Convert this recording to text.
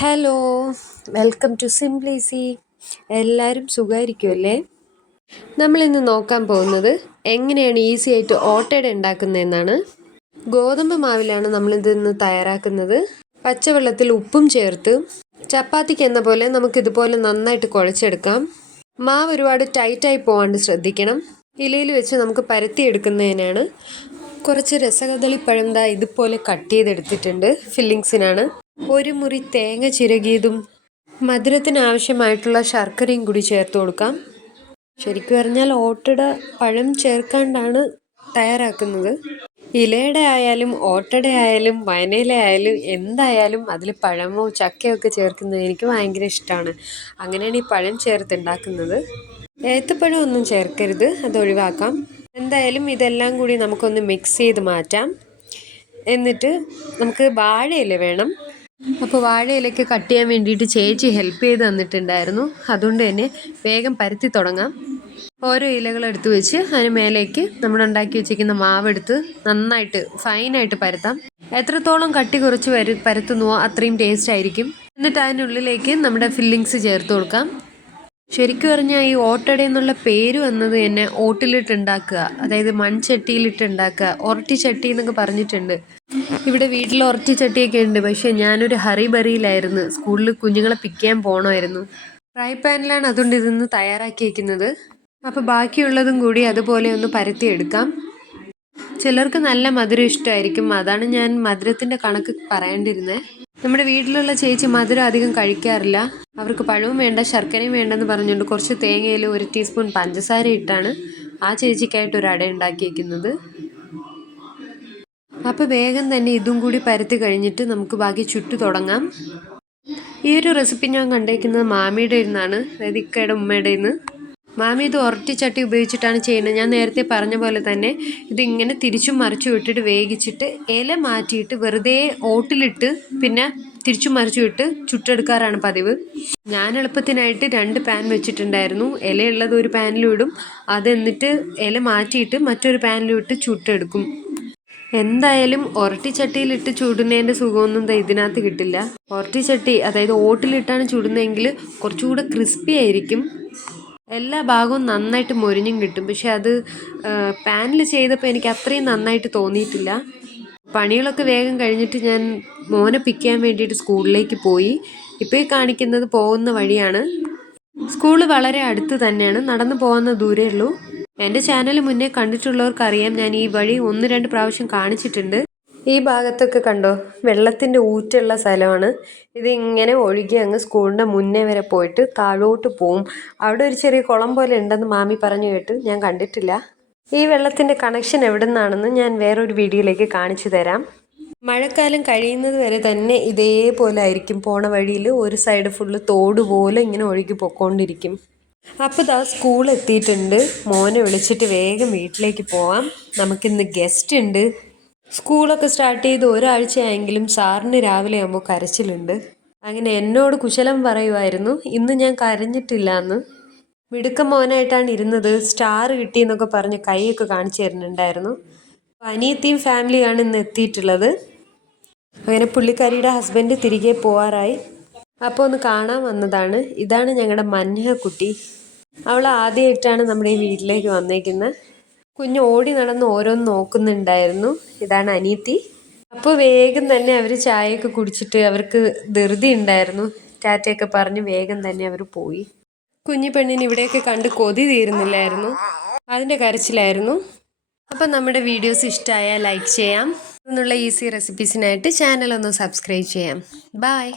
Hello welcome to simply C എല്ലാവരും സുഖമായിരിക്കുമല്ലേ നമ്മളിന്ന് നോക്കാൻ പോകുന്നത് എങ്ങനെയാണ് ഈസി ആയിട്ട് ഓട്ടയുടെ ഉണ്ടാക്കുന്നതെന്നാണ്. ഗോതമ്പ് മാവിലാണ് നമ്മളിത് ഇന്ന് തയ്യാറാക്കുന്നത്. പച്ചവെള്ളത്തിൽ ഉപ്പും ചേർത്ത് ചപ്പാത്തിക്ക് എന്ന പോലെ നമുക്കിതുപോലെ നന്നായിട്ട് കുഴച്ചെടുക്കാം. മാവ് ഒരുപാട് ടൈറ്റായി പോകാണ്ട് ശ്രദ്ധിക്കണം. ഇലയിൽ വെച്ച് നമുക്ക് പരത്തിയെടുക്കുന്നതിനാണ്. കുറച്ച് രസകദളിപ്പഴം ദാ ഇതുപോലെ കട്ട് ചെയ്തെടുത്തിട്ടുണ്ട്. ഫില്ലിങ്സിനാണ് ഒരു മുറി തേങ്ങ ചിരകിയതും മധുരത്തിന് ആവശ്യമായിട്ടുള്ള ശർക്കരയും കൂടി ചേർത്ത് കൊടുക്കാം. ശരിക്കും പറഞ്ഞാൽ ഓട്ടട പഴം ചേർക്കാണ്ടാണ് തയ്യാറാക്കുന്നത്. ഇലയുടെ ആയാലും ഓട്ടട ആയാലും ആയാലും എന്തായാലും അതിൽ പഴമോ ചക്കയോ ഒക്കെ ചേർക്കുന്നത് എനിക്ക് ഭയങ്കര ഇഷ്ടമാണ് അങ്ങനെയാണ് ഈ പഴം ചേർത്തുണ്ടാക്കുന്നത് ഏത്തപ്പഴം ഒന്നും ചേർക്കരുത് അത് ഒഴിവാക്കാം. എന്തായാലും ഇതെല്ലാം കൂടി നമുക്കൊന്ന് മിക്സ് ചെയ്ത് മാറ്റാം. എന്നിട്ട് നമുക്ക് വാഴയില വേണം. അപ്പോൾ വാഴയിലൊക്കെ കട്ട് ചെയ്യാൻ വേണ്ടിയിട്ട് ചേച്ചി ഹെൽപ്പ് ചെയ്ത് തന്നിട്ടുണ്ടായിരുന്നു. അതുകൊണ്ട് തന്നെ വേഗം പരത്തി തുടങ്ങാം. ഓരോ ഇലകൾ എടുത്ത് വെച്ച് അതിന് മേലേക്ക് നമ്മൾ ഉണ്ടാക്കി വെച്ചിരിക്കുന്ന മാവെടുത്ത് നന്നായിട്ട് ഫൈനായിട്ട് പരത്താം. എത്രത്തോളം കട്ടി കുറച്ച് വരു പരത്തുന്നുവോ അത്രയും ടേസ്റ്റ് ആയിരിക്കും. എന്നിട്ട് അതിനുള്ളിലേക്ക് നമ്മുടെ ഫില്ലിങ്സ് ചേർത്ത് കൊടുക്കാം. ശരിക്കും പറഞ്ഞാൽ ഈ ഓട്ടട എന്നുള്ള പേര് വന്നത് തന്നെ ഓട്ടിലിട്ടുണ്ടാക്കുക അതായത് മൺചട്ടിയിലിട്ടുണ്ടാക്കുക ഒരട്ടി ചട്ടി എന്നൊക്കെ പറഞ്ഞിട്ടുണ്ട്. ഇവിടെ വീട്ടിൽ ഉറച്ചു ചട്ടിയൊക്കെ ഉണ്ട്. പക്ഷേ ഞാനൊരു ഹറി ബറിയിലായിരുന്നു. സ്കൂളിൽ കുഞ്ഞുങ്ങളെ പിക്ക് ചെയ്യാൻ പോകണമായിരുന്നു ഫ്രൈ പാനിലാണ് അതുകൊണ്ട് ഇതൊന്ന് തയ്യാറാക്കിയിരിക്കുന്നത് അപ്പോൾ ബാക്കിയുള്ളതും കൂടി അതുപോലെ ഒന്ന് പരത്തിയെടുക്കാം ചിലർക്ക് നല്ല മധുരം ഇഷ്ടമായിരിക്കും. അതാണ് ഞാൻ മധുരത്തിന്റെ കണക്ക് പറയേണ്ടിരുന്നത് നമ്മുടെ വീട്ടിലുള്ള ചേച്ചി മധുരം അധികം കഴിക്കാറില്ല. അവർക്ക് പഴവും വേണ്ട ശർക്കരയും വേണ്ടെന്ന് പറഞ്ഞുകൊണ്ട് കുറച്ച് തേങ്ങയിൽ ഒരു ടീസ്പൂൺ പഞ്ചസാര ഇട്ടാണ് ആ ചേച്ചിക്കായിട്ട് ഒരു അട ഉണ്ടാക്കിയിരിക്കുന്നത് അപ്പോൾ വേഗം തന്നെ ഇതും കൂടി പരത്തി കഴിഞ്ഞിട്ട് നമുക്ക് ബാക്കി ചുറ്റു തുടങ്ങാം. ഈ ഒരു റെസിപ്പി ഞാൻ കണ്ടേക്കുന്നത് മാമിയുടെ നിന്നാണ് അതായത് ഇക്കയുടെ ഉമ്മയുടെ നിന്ന് മാമി ഇത് ഉരട്ടിച്ചട്ടി ഉപയോഗിച്ചിട്ടാണ് ചെയ്യുന്നത്. ഞാൻ നേരത്തെ പറഞ്ഞ പോലെ തന്നെ ഇതിങ്ങനെ തിരിച്ചും മറിച്ചും ഇട്ടിട്ട് വേവിച്ചിട്ട് ഇല മാറ്റിയിട്ട് വെറുതെ ഓട്ടിലിട്ട് പിന്നെ തിരിച്ചും മറിച്ചും ഇട്ട് ചുട്ടെടുക്കാറാണ് പതിവ്. ഞാൻ എളുപ്പത്തിനായിട്ട് രണ്ട് പാൻ വെച്ചിട്ടുണ്ടായിരുന്നു. ഇലയുള്ളത് ഒരു പാനിലും ഇടും. അതെന്നിട്ട് ഇല മാറ്റിയിട്ട് മറ്റൊരു പാനിലും ഇട്ട് ചുട്ടെടുക്കും. എന്തായാലും ഒരട്ടിച്ചട്ടിയിലിട്ട് ചുടുന്നതിന്റെ സുഖമൊന്നും ഇതിനകത്ത് കിട്ടില്ല. ഒരട്ടിച്ചട്ടി അതായത് ഓട്ടിലിട്ടാണ് ചുടുന്നതെങ്കിൽ കുറച്ചുകൂടെ ക്രിസ്പി ആയിരിക്കും. എല്ലാ ഭാഗവും നന്നായിട്ട് മൊരിഞ്ഞും കിട്ടും. പക്ഷെ അത് പാനിൽ ചെയ്തപ്പോൾ എനിക്ക് അത്രയും നന്നായിട്ട് തോന്നിയിട്ടില്ല. പണികളൊക്കെ വേഗം കഴിഞ്ഞിട്ട് ഞാൻ മോനെ പിക്ക് ചെയ്യാൻ വേണ്ടിയിട്ട് സ്കൂളിലേക്ക് പോയി. ഇപ്പോൾ കാണിക്കുന്നത് പോകുന്ന വഴിയാണ്. സ്കൂൾ വളരെ അടുത്ത് തന്നെയാണ്. നടന്നു പോകുന്ന ദൂരേ ഉള്ളൂ. എന്റെ ചാനൽ മുന്നേ കണ്ടിട്ടുള്ളവർക്കറിയാം ഞാൻ ഈ വഴി ഒന്ന് രണ്ട് പ്രാവശ്യം കാണിച്ചിട്ടുണ്ട്. ഈ ഭാഗത്തൊക്കെ കണ്ടോ? വെള്ളത്തിന്റെ ഊറ്റുള്ള സ്ഥലമാണ്. ഇതിങ്ങനെ ഒഴുകി അങ്ങ് സ്കൂളിന്റെ മുന്നേ വരെ പോയിട്ട് താഴോട്ട് പോവും. അവിടെ ഒരു ചെറിയ കുളം പോലെ ഉണ്ടെന്ന് മാമി പറഞ്ഞു കേട്ട് ഞാൻ കണ്ടിട്ടില്ല. ഈ വെള്ളത്തിന്റെ കണക്ഷൻ എവിടെ നിന്നാണെന്ന് ഞാൻ വേറൊരു വീഡിയോയിലേക്ക് കാണിച്ചു തരാം. മഴക്കാലം കഴിയുന്നത് വരെ തന്നെ ഇതേപോലെ ആയിരിക്കും. പോണ വഴിയിൽ ഒരു സൈഡ് ഫുള്ള് തോട് പോലെ ഇങ്ങനെ ഒഴുകി പൊക്കോണ്ടിരിക്കും. അപ്പോൾ ഇതാ സ്കൂൾ എത്തിയിട്ടുണ്ട്. മോനെ വിളിച്ചിട്ട് വേഗം വീട്ടിലേക്ക് പോവാം. നമുക്കിന്ന് ഗസ്റ്റ് ഉണ്ട്. സ്കൂളൊക്കെ സ്റ്റാർട്ട് ചെയ്ത് ഒരാഴ്ചയായെങ്കിലും സാറിന് രാവിലെ ആകുമ്പോൾ കരച്ചിലുണ്ട്. അങ്ങനെ എന്നോട് കുശലം പറയുമായിരുന്നു ഇന്ന് ഞാൻ കരഞ്ഞിട്ടില്ല എന്ന് മിടുക്കം മോനായിട്ടാണ് ഇരുന്നത്. സ്റ്റാർ കിട്ടിയെന്നൊക്കെ പറഞ്ഞ് കൈയൊക്കെ കാണിച്ചു തരുന്നുണ്ടായിരുന്നു. അനിയത്തിയും ഫാമിലിയാണ് ഇന്ന് എത്തിയിട്ടുള്ളത്. അങ്ങനെ പുള്ളിക്കാരിയുടെ ഹസ്ബൻഡ് തിരികെ പോവാറായി. അപ്പോൾ ഒന്ന് കാണാൻ വന്നതാണ്. ഇതാണ് ഞങ്ങളുടെ മഞ്ഞ കുട്ടി. അവൾ ആദ്യമായിട്ടാണ് നമ്മുടെ ഈ വീട്ടിലേക്ക് വന്നേക്കുന്നത് കുഞ്ഞ് ഓടി നടന്ന് ഓരോന്ന് നോക്കുന്നുണ്ടായിരുന്നു. ഇതാണ് അനീത്തി. അപ്പോൾ വേഗം തന്നെ അവർ ചായയൊക്കെ കുടിച്ചിട്ട് അവർക്ക് ധൃതി ഉണ്ടായിരുന്നു. ടാറ്റയൊക്കെ പറഞ്ഞ് വേഗം തന്നെ അവർ പോയി. കുഞ്ഞു പെണ്ണിന് ഇവിടെയൊക്കെ കണ്ട് കൊതി തീരുന്നില്ലായിരുന്നു. അതിന്റെ കരച്ചിലായിരുന്നു. അപ്പം നമ്മുടെ വീഡിയോസ് ഇഷ്ടമായാൽ ലൈക്ക് ചെയ്യാം. എന്നുള്ള ഈസി റെസിപ്പീസിനായിട്ട് ചാനൽ ഒന്ന് സബ്സ്ക്രൈബ് ചെയ്യാം. ബായ്.